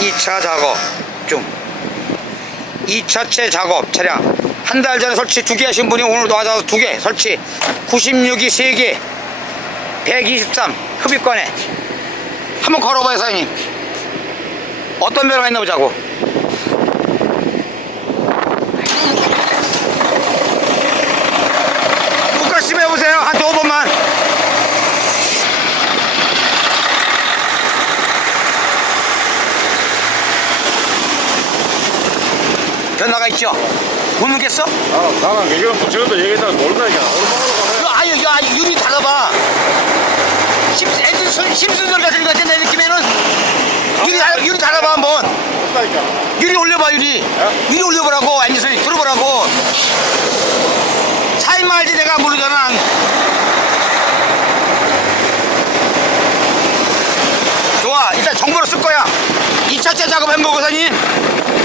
2차 작업 중. 2차째 작업 차량. 한 달 전에 설치 두 개 하신 분이 오늘도 와서 두 개 설치. 96이 세개. 123 흡입관에. 한번 걸어봐요 사장님. 어떤 변화가 있나 보자고 국가심 해보세요 한 두 번만 변화가 있죠? 못 느꼈어? 아, 이거는 또 저것도 얘기했다가 놀다 이게. 얼마나 아유 아유 유리 달아봐. 심, 애들 손, 심수들 같은 거 같은 내 느낌에는. 유리, 달- 유리 달아봐 한번. 가네. 유리 올려봐 유리. 유리 올려보라고 앉아서 들어보라고. 차이 말지 내가 모르잖아. 좋아 일단 정보로 쓸 거야. 2차째 작업 햄버거 사님